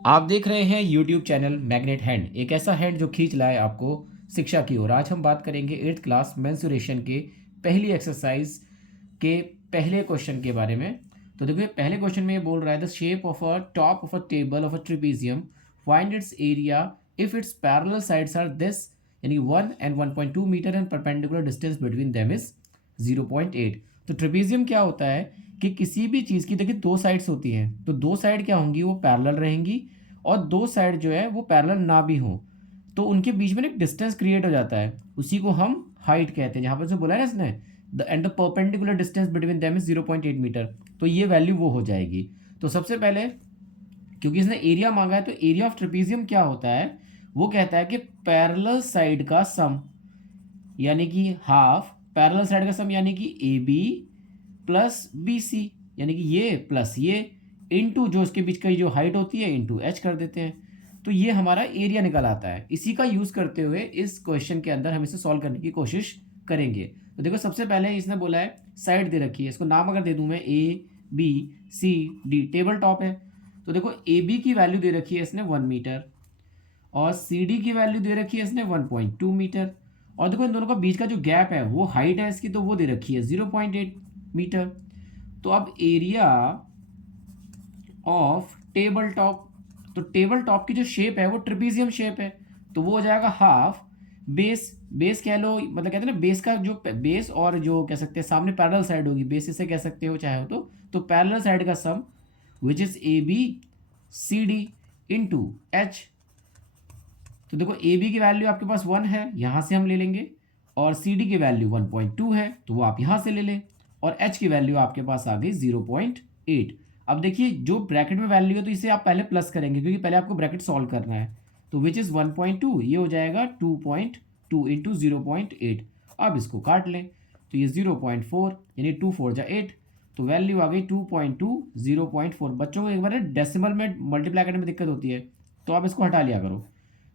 आप देख रहे हैं यूट्यूब चैनल मैग्नेट हैंड, एक ऐसा हैंड जो खींच लाए आपको शिक्षा की ओर। आज हम बात करेंगे 8th क्लास मेंसुरेशन के पहली एक्सरसाइज के पहले क्वेश्चन के बारे में। तो देखिए पहले क्वेश्चन में ये बोल रहा है the shape of a top of a table of a trapezium, find its area if its parallel sides are this, यानी 1 and 1.2 metre and perpendicular distance between them is 0.8। तो ट्रिपीजियम क्या होता है कि किसी भी चीज़ की देखिए दो साइड्स होती हैं, तो दो साइड क्या होंगी, वो पैरेलल रहेंगी, और दो साइड जो है वो पैरेलल ना भी हो तो उनके बीच में एक डिस्टेंस क्रिएट हो जाता है, उसी को हम हाइट कहते हैं। जहाँ पर जो बोला है ना इसने, the end the perpendicular distance between them is 0.8 metre, तो ये वैल्यू वो हो जाएगी। तो सबसे पहले क्योंकि इसने एरिया मांगा है, तो एरिया ऑफ ट्रेपीजियम क्या होता है, वो कहता है कि पैरेलल साइड का सम, यानी कि हाफ पैरेलल साइड का सम, यानी कि A B plus B C, यानी कि ये प्लस ये इनटू जो इसके बीच की जो हाइट होती है इनटू एच कर देते हैं, तो ये हमारा एरिया निकल आता है। इसी का यूज़ करते हुए इस क्वेश्चन के अंदर हम इसे सॉल्व करने की कोशिश करेंगे। तो देखो सबसे पहले इसने बोला है साइड दे रखी है, इसको नाम अगर दे दूं मैं A B C D, table top है। तो देखो ए बी की वैल्यू दे रखी है इसने 1 मीटर, और सी डी की वैल्यू दे रखी है इसने 1.2 मीटर, और देखो इन दोनों का बीच का जो गैप है वो हाइट है इसकी, तो वो दे रखी है 0.8 मीटर। तो अब एरिया ऑफ टेबल टॉप, तो टेबल टॉप की जो शेप है वो ट्रिपीजियम शेप है, तो वो हो जाएगा हाफ बेस, बेस कह लो, मतलब कहते हैं ना बेस का जो बेस, और जो कह सकते हैं सामने पैरेलल साइड होगी, बेस इसे कह सकते हो चाहे हो तो पैरेलल साइड का sum which is A B C D into H. तो देखो ए बी की वैल्यू आपके पास 1 है, यहाँ से हम ले लेंगे, और सी डी की वैल्यू 1.2 है, तो वो आप यहाँ से ले लें, और एच की वैल्यू आपके पास आ गई 0.8। अब देखिए जो ब्रैकेट में वैल्यू है तो इसे आप पहले प्लस करेंगे, क्योंकि पहले आपको ब्रैकेट सॉल्व करना है। तो विच इज़ 1.2, ये हो जाएगा 2.2 इंटू 0.8। अब इसको काट लें, तो ये 0.4, यानी 2 4 जा 8, तो वैल्यू आ गई 2.2 0.4। बच्चों को एक बार डेसिमल में मल्टीप्लाई करने में दिक्कत होती है, तो आप इसको हटा लिया करो।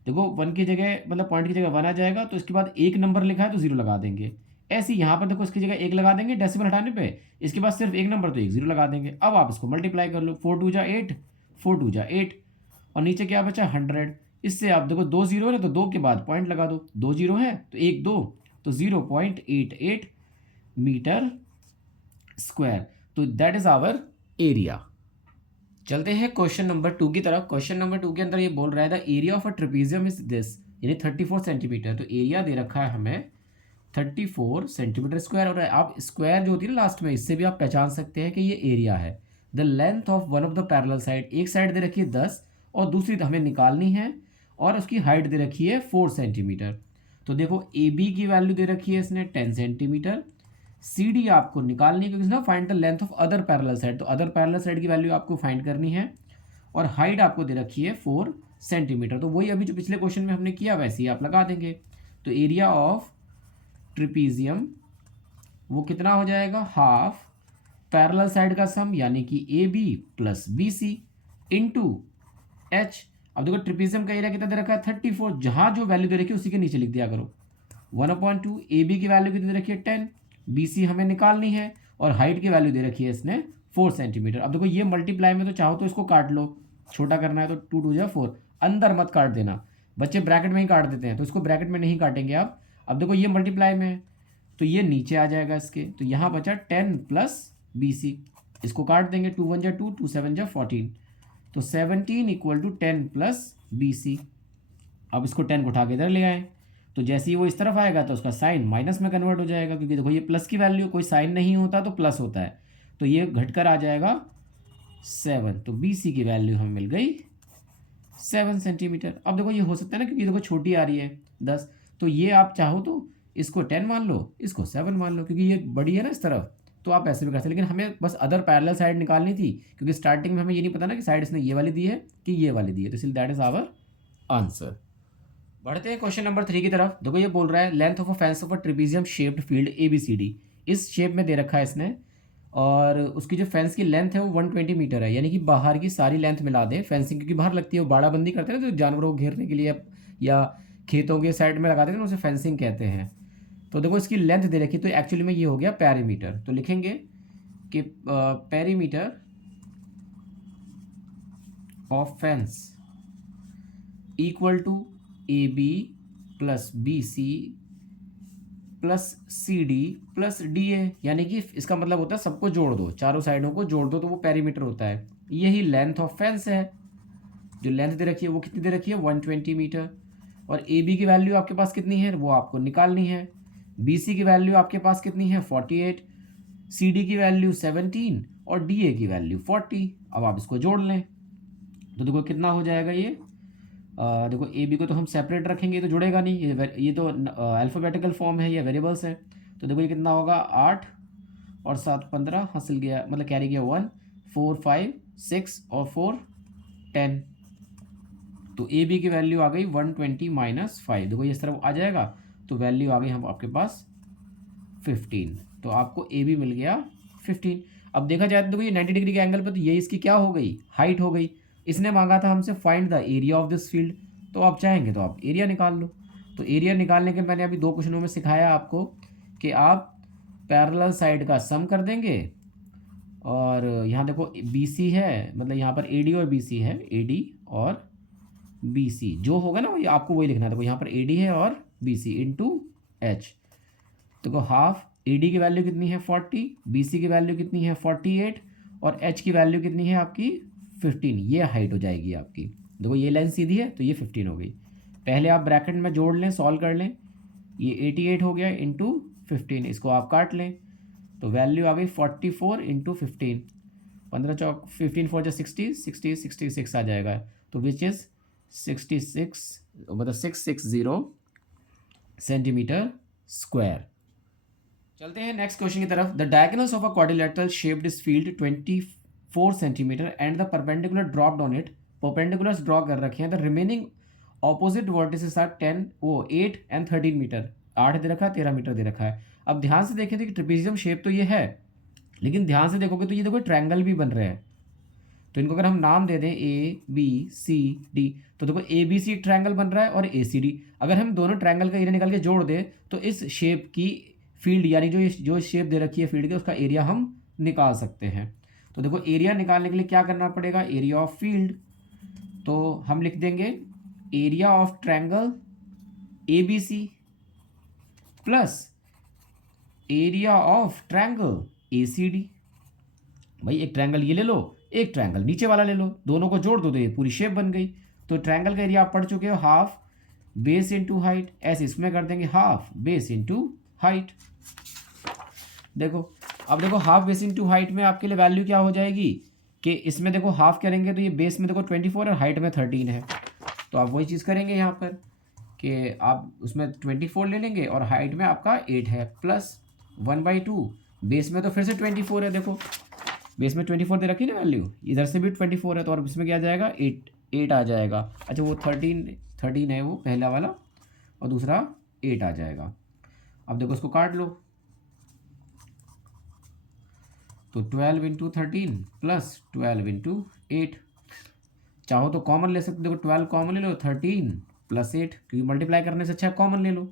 देखो वन की जगह, मतलब पॉइंट की जगह वन आ जाएगा, तो इसके बाद एक नंबर लिखा है तो जीरो लगा देंगे। ऐसे ही यहाँ पर देखो इसकी जगह एक लगा देंगे डेसिमल हटाने पे, इसके बाद सिर्फ एक नंबर तो एक जीरो लगा देंगे। अब आप इसको मल्टीप्लाई कर लो, 4 2 जा 8, 4 2 जा 8, और नीचे क्या बचा 100। इससे आप देखो दो जीरो है तो दो के बाद पॉइंट लगा दो, दो जीरो है तो एक दो, तो 0.88 मीटर स्क्वायर, तो दैट इज आवर एरिया। चलते हैं क्वेश्चन नंबर 2 की तरफ। क्वेश्चन नंबर 2 के अंदर ये बोल रहा है the area of a trapezium is this, यानी 34 सेंटीमीटर। तो एरिया दे रखा है हमें 34 सेंटीमीटर स्क्वायर, और आप स्क्वायर जो होती है ना लास्ट में, इससे भी आप पहचान सकते हैं कि ये एरिया है। The length of one of the parallel side, एक साइड दे रखी है 10 और दूसरी हमें निकालनी है, और उसकी हाइट दे रखी है 4 सेंटीमीटर। तो देखो ए बी की वैल्यू दे रखी है इसने 10 सेंटीमीटर, सी डी आपको निकालनी है क्योंकि ना find the length of other parallel side, तो अदर पैरेलल साइड की वैल्यू आपको फाइंड करनी है, और हाइट आपको दे रखी है 4 सेंटीमीटर। तो वही अभी जो पिछले क्वेश्चन में हमने किया वैसे ही आप लगा देंगे। तो एरिया ऑफ ट्रिपीजियम वो कितना हो जाएगा, हाफ पैरेलल साइड का सम, यानी कि A B plus B C into H. अब देखो ट्रिपीजियम का एरिया कितना दे रखा है 34, जहाँ जो वैल्यू दे रखी है उसी के नीचे लिख दिया करो। 1/2, ए बी की वैल्यू कितनी दे रखी है 10, बी सी हमें निकालनी है, और हाइट की वैल्यू दे रखी है इसने 4 सेंटीमीटर। अब देखो ये मल्टीप्लाई में तो चाहो तो इसको काट लो, छोटा करना है तो 2 2 जा 4, अंदर मत काट देना, बच्चे ब्रैकेट में ही काट देते हैं, तो इसको ब्रैकेट में नहीं काटेंगे आप। अब देखो ये मल्टीप्लाई में है तो ये नीचे आ जाएगा इसके, तो यहाँ बचा 10 प्लस बी सी, इसको काट देंगे, 2 1 जा 2, 2 7 जा 14, तो 17 equal to 10 plus B C. अब इसको 10 को उठा के इधर ले आए, तो जैसे ही वो इस तरफ आएगा तो उसका साइन माइनस में कन्वर्ट हो जाएगा, क्योंकि देखो ये प्लस की वैल्यू, कोई साइन नहीं होता तो प्लस होता है, तो ये घटकर आ जाएगा 7, तो बी सी की वैल्यू हमें मिल गई 7 सेंटीमीटर। अब देखो ये हो सकता है ना, क्योंकि देखो छोटी आ रही है 10, तो ये आप चाहो तो इसको 10 मान लो, इसको 7 मान लो, क्योंकि ये बड़ी है ना इस तरफ, तो आप ऐसे भी कर सकते, लेकिन हमें बस अदर पैरेलल साइड निकालनी थी, क्योंकि स्टार्टिंग में हमें ये नहीं पता ना कि साइड इसने ये वाली दी है कि ये वाली दी है, तो इसलिए दैट इज आवर आंसर। बढ़ते हैं क्वेश्चन नंबर 3 की तरफ। देखो ये बोल रहा है length of a fence of a trapezium shaped field A B C D, इस शेप में दे रखा है इसने, और उसकी जो फेंस की लेंथ है वो 120 मीटर है, यानी कि बाहर की सारी लेंथ मिला दें, फेंसिंग क्योंकि बाहर लगती है, वो बाड़ाबंदी करते हैं ना जो जानवरों को घेरने के लिए, या खेतों के साइड में लगाते हैं ना, उसे फेंसिंग कहते हैं। तो देखो इसकी लेंथ दे रखी, तो एक्चुअली में ये हो गया पेरीमीटर, तो लिखेंगे कि perimeter of fence equal to A B plus B C plus C D plus D A, यानी कि इसका मतलब होता है सबको जोड़ दो, चारों साइडों को जोड़ दो तो वो पेरीमीटर होता है। यही लेंथ ऑफ फेंस है। जो लेंथ दे रखी है वो कितनी दे रखी है 120 मीटर। और ए बी की वैल्यू आपके पास कितनी है वो आपको निकालनी है। बी सी की वैल्यू आपके पास कितनी है 48, सी डी की वैल्यू 17 और डी ए की वैल्यू 40। अब आप इसको जोड़ लें तो देखो कितना हो जाएगा ये। देखो ए बी को तो हम सेपरेट रखेंगे तो जुड़ेगा नहीं, ये तो अल्फ़ाबेटिकल फॉर्म है, ये वेरिएबल्स है। तो देखो ये कितना होगा 8 और 7 15 हासिल गया, मतलब कैरी गया 1 4 5 6 और 4 10। तो ए बी की वैल्यू आ गई 120 माइनस 5। देखो ये इस तरफ आ जाएगा तो वैल्यू आ गई हम आपके पास 15। तो आपको ए बी मिल गया 15। अब देखा जाए तो देखो ये 90 डिग्री के एंगल पर तो ये इसकी क्या हो गई हाइट हो गई। इसने मांगा था हमसे find the area of this field, तो आप चाहेंगे तो आप एरिया निकाल लो। तो एरिया निकालने के मैंने अभी 2 क्वेश्चनों में सिखाया आपको कि आप पैरेलल साइड का सम कर देंगे। और यहाँ देखो बी सी है, मतलब यहाँ पर ए डी और बी सी है, ए डी और बी सी जो होगा ना वही आपको वही लिखना है। देखो यहाँ पर ए डी है और बी सी इंटू एच। देखो हाफ ए डी की वैल्यू कितनी है 40, बी सी की वैल्यू कितनी है 48 और एच की वैल्यू कितनी है आपकी 15। ये हाइट हो जाएगी आपकी। देखो ये लाइन सीधी है तो ये 15 हो गई। पहले आप ब्रैकेट में जोड़ लें, सॉल्व कर लें। ये 88 हो गया इंटू 15, इसको आप काट लें तो वैल्यू आ गई 44 इंटू 15। 15 चौक 15 4 60 60 66 आ जाएगा। तो विच इज़ 66 मतलब 660 सेंटीमीटर स्क्वायर। चलते हैं नेक्स्ट क्वेश्चन की तरफ। The diagonals of a quadrilateral shaped is field 24 centimetre and the perpendicular dropped on it. Perpendiculars draw कर रखे हैं। The remaining opposite vertices are 8 and 13 metre. 8 दे रखा है, 13 मीटर दे रखा है। अब ध्यान से देखें तो ट्रेपेजियम शेप तो ये है, लेकिन ध्यान से देखोगे तो ये देखो ट्रायंगल भी बन रहे हैं। तो इनको अगर हम नाम दे दें ए बी सी डी, तो देखो ए बी सी एक ट्रायंगल बन रहा है और ए सी डी। अगर हम दोनों ट्रायंगल का एरिया निकाल के जोड़ दें तो इस शेप की फील्ड यानी जो शेप दे रखी है फील्ड के उसका एरिया हम निकाल सकते हैं। तो देखो एरिया निकालने के लिए क्या करना पड़ेगा, एरिया ऑफ फील्ड। तो हम लिख देंगे area of triangle A B C plus area of triangle A C D. भाई एक ट्रायंगल ये ले लो, एक ट्रायंगल नीचे वाला ले लो, दोनों को जोड़ दो तो ये पूरी शेप बन गई। तो ट्रायंगल का एरिया आप पढ़ चुके हो, हाफ बेस इंटू हाइट। ऐसे इसमें कर देंगे हाफ बेस इंटू हाइट। देखो अब देखो हाफ बेस इंटू हाइट में आपके लिए वैल्यू क्या हो जाएगी कि इसमें देखो हाफ करेंगे तो ये बेस में देखो 24 और हाइट में 13 है। तो आप वही चीज़ करेंगे यहाँ पर कि आप उसमें 24 ले लेंगे और हाइट में आपका 8 है प्लस 1/2। बेस में तो फिर से 24 है, देखो बेस में 24 दे रखी ना वैल्यू, इधर से भी 24 है तो और इसमें क्या आ जाएगा 8 आ जाएगा। अच्छा वो 13 है वो पहला वाला और दूसरा 8 आ जाएगा। अब देखो इसको काट लो तो 12 इंटू 13 प्लस 12 इंटू 8। चाहो तो कॉमन ले सकते, देखो 12 कॉमन ले लो, 13 प्लस 8, क्योंकि मल्टीप्लाई करने से अच्छा कॉमन ले लो।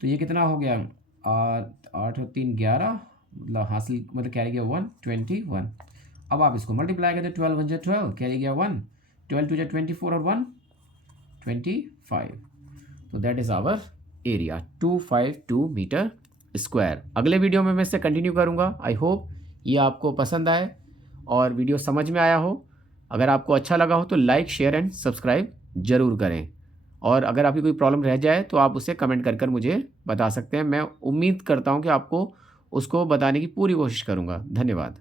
तो ये कितना हो गया 8 और 3 11, मतलब हासिल मतलब कैरी गया 121। अब आप इसको मल्टीप्लाई करते 12 1 12 कैरी गया 1, 12 2 24 और 1 25। तो that is our area 252 metre square. अगले वीडियो में मैं इससे कंटिन्यू करूँगा। आई होप ये आपको पसंद आए और वीडियो समझ में आया हो। अगर आपको अच्छा लगा हो तो लाइक शेयर एंड सब्सक्राइब ज़रूर करें। और अगर आपकी कोई प्रॉब्लम रह जाए तो आप उसे कमेंट कर मुझे बता सकते हैं। मैं उम्मीद करता हूँ कि आपको उसको बताने की पूरी कोशिश करूँगा। धन्यवाद।